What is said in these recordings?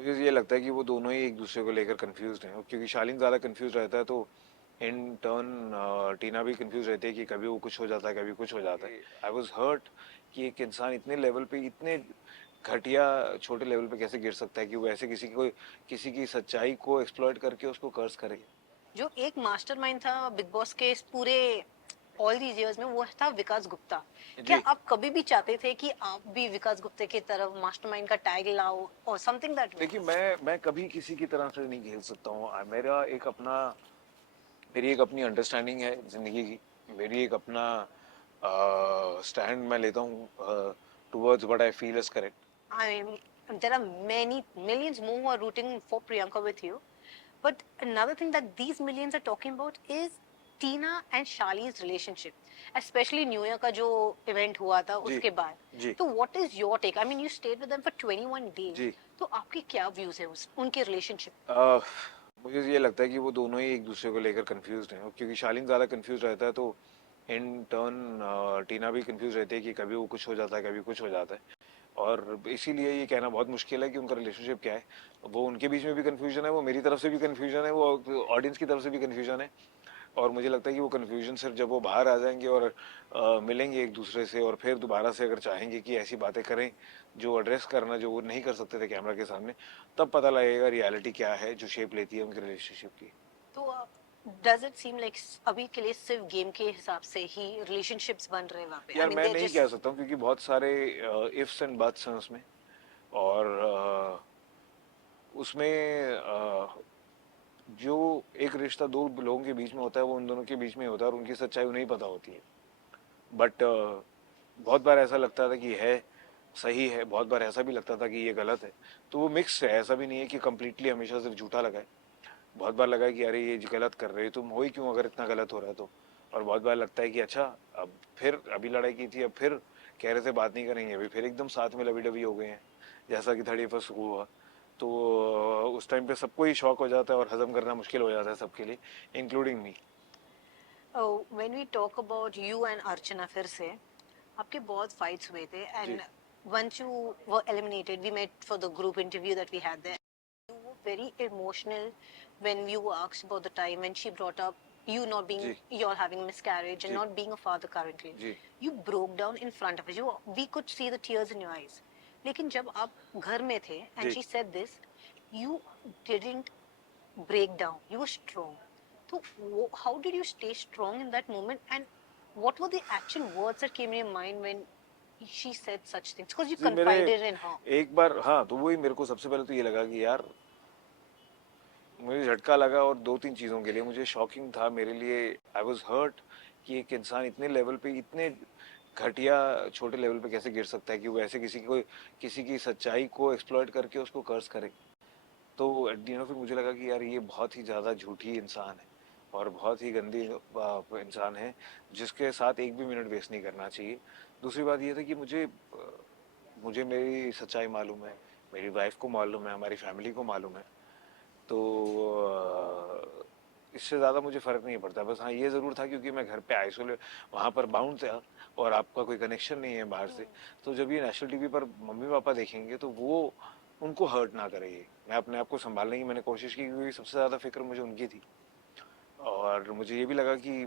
मुझे ये लगता है कि वो दोनों ही एक दूसरे को लेकर कंफ्यूज हैं, क्योंकि शालीन ज़्यादा कंफ्यूज रहता है तो इन टर्न टीना भी कंफ्यूज रहती है कि कभी वो कुछ हो जाता है, कभी कुछ हो जाता है। आई वॉज हर्ट कि एक इंसान इतने लेवल पे, इतने घटिया छोटे लेवल पे कैसे गिर सकता है कि वो ऐसे किसी की सच्चाई को एक्सप्लॉइट करके उसको कर्स करे। जो एक मास्टरमाइंड था बिग बॉस के इस पूरे ऑल दीज इयर्स में, वो था विकास गुप्ता। क्या जी आप कभी भी चाहते थे कि आप भी विकास गुप्ता की तरफ मास्टरमाइंड का टैग लाओ और समथिंग दैट वे? देखिए, मैं कभी किसी की तरह से नहीं खेल सकता हूँ। मेरी एक अपनी अंडरस्टैंडिंग है जिंदगी की। मेरी एक अपना स्टैंड मैं लेता हूँ towards what I feel is correct. I mean, there are many millions more who are rooting for Priyanka with you. But another thing that these millions are talking about is Tina and Shali's relationship, especially New Year का जो event हुआ था जी उसके बाद. जी तो what is your take? I mean, you stayed with them for 21 days. जी। तो आपके क्या views है उनके relationship? अह, मुझे ये लगता है कि वो दोनों ही एक दूसरे को लेकर कंफ्यूज हैं, क्योंकि शालीन ज़्यादा कंफ्यूज रहता है तो इन टर्न टीना भी कंफ्यूज रहती है कि कभी वो कुछ हो जाता है, कभी कुछ हो जाता है। और इसीलिए ये कहना बहुत मुश्किल है कि उनका रिलेशनशिप क्या है। वो उनके बीच में भी कंफ्यूजन है, वो मेरी तरफ से भी कंफ्यूजन है, वो ऑडियंस की तरफ से भी कंफ्यूजन है। और मुझे लगता है कि वो कन्फ्यूजन सिर्फ जब वो बाहर आ जाएंगे और मिलेंगे एक दूसरे से, और फिर दोबारा से अगर चाहेंगे कि ऐसी बातें करें जो एड्रेस करना जो वो नहीं कर सकते थे कैमरा के सामने, तब पता लगेगा रियलिटी क्या है जो शेप लेती है उनके रिलेशनशिप की। तो does it seem like अभी के लिए सिर्फ गेम के हिसाब से ही relationships बन रहे हैं वहाँ पे? I यार mean, मैं they're नहीं कह just सकता हूँ, क्योंकि बहुत सारे इफ्स एंड बट्स हैं उसमें। और उसमें जो एक रिश्ता दो लोगों के बीच में होता है वो उन दोनों के बीच में होता है, और उनकी सच्चाई उन्हें ही पता होती है। बट बहुत बार ऐसा लगता था कि है सही है, बहुत बार ऐसा भी लगता था कि ये गलत है। तो वो मिक्स है, ऐसा भी नहीं है कि कम्प्लीटली हमेशा सिर्फ झूठा लगा है। बहुत बार लगा है कि अरे ये गलत कर रहे हो तुम, हो ही क्यों अगर इतना गलत हो रहा है तो। और बहुत बार लगता है कि अच्छा, अब फिर अभी लड़ाई की थी, अब फिर कह रहे थे बात नहीं करेंगे, अभी फिर एकदम साथ में लवी डबी हो गए हैं, जैसा कि 31 हुआ। तो उस टाइम पे सबको ही शौक हो जाता है और हजम करना मुश्किल हो जाता है सबके लिए, including me. oh, when we talk about you and Archana फिर से आपके बहुत fights हुए थे जी and once you were eliminated we met for the group interview that we had there. You were very emotional when you were asked about the time when she brought up you not being ji you're having a miscarriage and ji not being a father currently. Ji You broke down in front of us. We could see the tears in your eyes. लेकिन जब आप घर में थे and ji. she said this, you didn't break down. You were strong. So, how did you stay strong in that moment? And what were the actual words that came in your mind when she said such things? Because you जी मेरे confided in her. एक बार, हाँ, तो वही मेरे को सबसे पहले तो ये लगा कि यार मुझे झटका लगा, और दो तीन चीज़ों के लिए मुझे शॉकिंग था मेरे लिए। आई वॉज हर्ट कि एक इंसान इतने लेवल पे, इतने घटिया छोटे लेवल पे कैसे गिर सकता है कि वो ऐसे किसी की सच्चाई को एक्सप्लॉइट करके उसको कर्स करे। तो at the end of it मुझे लगा कि यार ये बहुत ही ज़्यादा झूठी इंसान है और बहुत ही गंदी इंसान है, जिसके साथ एक भी मिनट वेस्ट नहीं करना चाहिए। दूसरी बात ये थी कि मुझे मेरी सच्चाई मालूम है, मेरी वाइफ को मालूम है, हमारी फैमिली को मालूम है। तो इससे ज़्यादा मुझे फ़र्क नहीं पड़ता। बस हाँ, ये ज़रूर था क्योंकि मैं घर पे आइसोलेट, वहाँ पर बाउंड था, और आपका कोई कनेक्शन नहीं है बाहर से। तो जब ये नेशनल टीवी पर मम्मी पापा देखेंगे तो वो उनको हर्ट ना करे। ये मैं अपने आप को संभालने की मैंने कोशिश की, क्योंकि सबसे ज़्यादा फिक्र मुझे उनकी थी। और मुझे ये भी लगा कि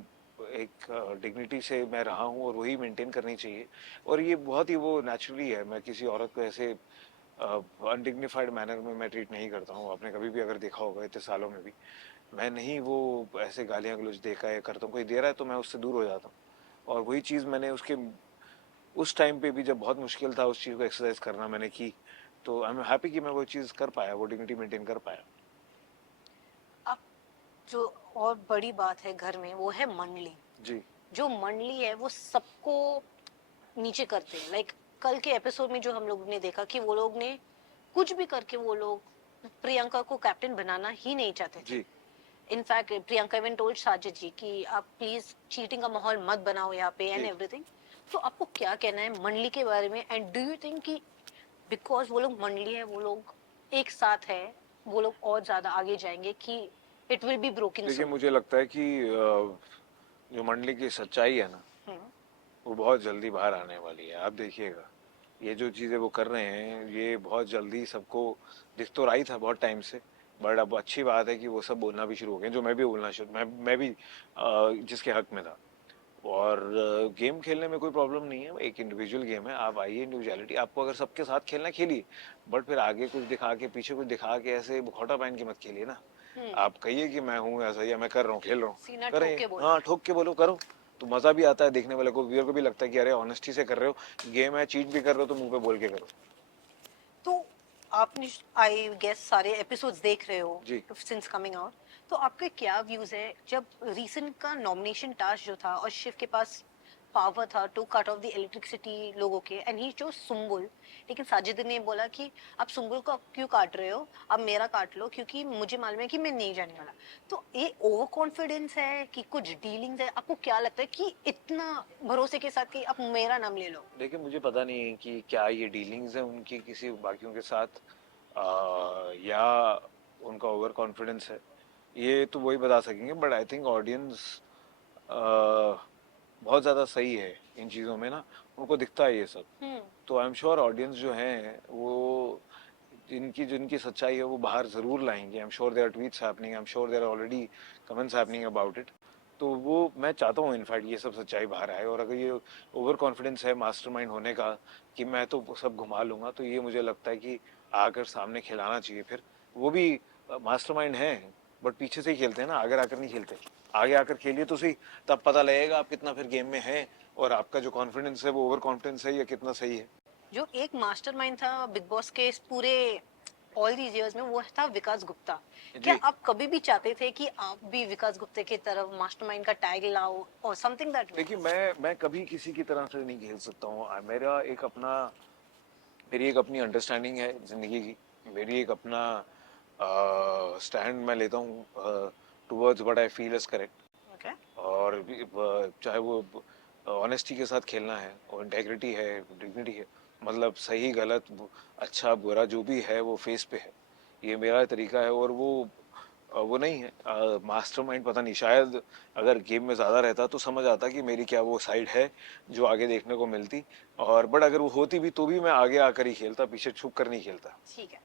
एक डिग्निटी से मैं रहा हूँ और वही मेंटेन करनी चाहिए। और ये बहुत ही वो नेचुरली है, मैं किसी औरत को ऐसे अनडिग्निफाइड मैनर में मैं ट्रीट नहीं करता हूँ। आपने कभी भी अगर देखा होगा इतने सालों में भी, मैं नहीं वो ऐसे गालियाँ गलौज देखा है करता हूँ। कोई दे रहा है तो मैं उससे दूर हो जाता हूँ। और वही चीज़ मैंने उसके उस टाइम पे भी, जब बहुत मुश्किल था उस चीज़ को एक्सरसाइज करना, मैंने की। तो आई एम हैप्पी कि मैं वो चीज़ कर पाया, वो डिग्निटी मेंटेन कर पाया। अब जो और बड़ी बात है घर में वो है मंडली। जी जो मंडली है वो सबको नीचे करते हैं। लाइक कल के एपिसोड में जो हम लोग ने देखा कि वो लोग ने कुछ भी करके वो लोग प्रियंका को कैप्टन बनाना ही नहीं चाहते थे। जी। In fact Priyanka even told Sajid ji कि आप प्लीज चीटिंग का माहौल मत बनाओ यहाँ पे एंड जी एवरीथिंग। तो आपको क्या कहना है मंडली के बारे में एंड डू यू थिंक कि बिकॉज वो लोग मंडली है, वो लोग एक साथ है, वो लोग और ज्यादा आगे जाएंगे कि इट विल बी ब्रोकन देखिए, सून? मुझे लगता है कि जो मंडली की सच्चाई है ना, वो बहुत जल्दी बाहर आने वाली है, आप देखिएगा। ये जो चीज़ें वो कर रहे हैं ये बहुत जल्दी सबको दिख तो रही था बहुत टाइम से, बट अब अच्छी बात है कि वो सब बोलना भी शुरू हो गए, जो मैं भी बोलना शुरू मैं भी जिसके हक में था। और गेम खेलने में कोई प्रॉब्लम नहीं है, एक इंडिविजुअल गेम है, आप आइए इंडिविजुअलिटी, आपको अगर सबके साथ खेलना है, खेलिए, बट फिर आगे कुछ दिखा के पीछे कुछ दिखा के ऐसे मुखौटा पहन के मत खेलिए ना। आप कहिए कि मैं हूँ ऐसा, या मैं कर रहा हूँ, खेल रहा हूँ, सीना ठोक करें, के बोलो। हाँ ठोक के बोलो, करो, तो मजा भी आता है, देखने वाले को, व्यूअर को भी लगता है कि अरे ऑनेस्टी से कर रहे हो, गेम है, चीट भी कर रहे हो तो मुंह पे बोल के करो। तो आपने आई गेस सारे एपिसोड्स देख रहे हो जी। सिंस कमिंग आउट, तो आपके क्या व्यूज है जब रीसेंट का नॉमिनेशन टास्क जो था और शिव के पास पावर था to cut off the electricity लोगों के एंड ही चोज सुम्बुल, लेकिन साजिद ने बोला कि आप सुम्बुल को क्यों काट रहे हो, आप मेरा काट लो क्योंकि मुझे मालूम है कि मैं नहीं जाने वाला। तो ये ओवर कॉन्फिडेंस है कि कुछ डीलिंग्स है, आपको क्या लगता है कि इतना भरोसे के साथ कि आप मेरा नाम ले लो? देखिए मुझे पता नहीं है कि क्या ये डीलिंग्स है उनकी किसी बाकियों के साथ, या उनका ओवर कॉन्फिडेंस है, ये तो वही बता सकेंगे, बट आई थिंक ऑडियंस बहुत ज़्यादा सही है इन चीज़ों में ना, उनको दिखता है ये सब, तो आई एम श्योर ऑडियंस जो हैं वो जिनकी जिनकी सच्चाई है वो बाहर ज़रूर लाएंगे। I am sure there are tweets happening, I am sure there are already comments happening about it, तो वो मैं चाहता हूँ इनफैक्ट ये सब सच्चाई बाहर आए, और अगर ये ओवर कॉन्फिडेंस है मास्टरमाइंड होने का कि मैं तो सब घुमा लूंगा, तो ये मुझे लगता है कि आकर सामने खिलाना चाहिए। फिर वो भी मास्टरमाइंड हैं, बट पीछे से ही खेलते हैं ना, आगे आकर नहीं खेलते, आगे आकर खेलिए तो सही, तब पता लगेगा आप कितना फिर गेम में हैं, और आपका जो कॉन्फिडेंस है वो ओवर कॉन्फिडेंस है या कितना सही है। जो एक मास्टरमाइंड था बिग बॉस के इस पूरे ऑल दीज इयर्स में, वो था विकास गुप्ता। क्या जी। आप कभी भी चाहते थे कि आप भी विकास गुप्ता की तरफ मास्टरमाइंड का टैग लाओ और समथिंग दैट वे? देखिए मैं कभी किसी की तरह से नहीं खेल सकता हूँ, मेरा एक अपना, मेरी एक अपनी अंडरस्टैंडिंग है ज़िंदगी की, मेरी एक अपना स्टैंड मैं लेता हूँ towards what I feel is correct, okay. और चाहे वो ऑनेस्टी के साथ खेलना है, और इंटेग्रिटी है, डिग्निटी है, मतलब सही गलत अच्छा बुरा जो भी है वो फेस पे है, ये मेरा तरीका है, और वो नहीं है मास्टरमाइंड, पता नहीं, शायद अगर गेम में ज़्यादा रहता तो समझ आता कि मेरी क्या वो साइड है जो आगे देखने को मिलती, और बट अगर वो होती भी तो भी मैं आगे आकर ही खेलता, पीछे छुप कर नहीं खेलता। ठीक है।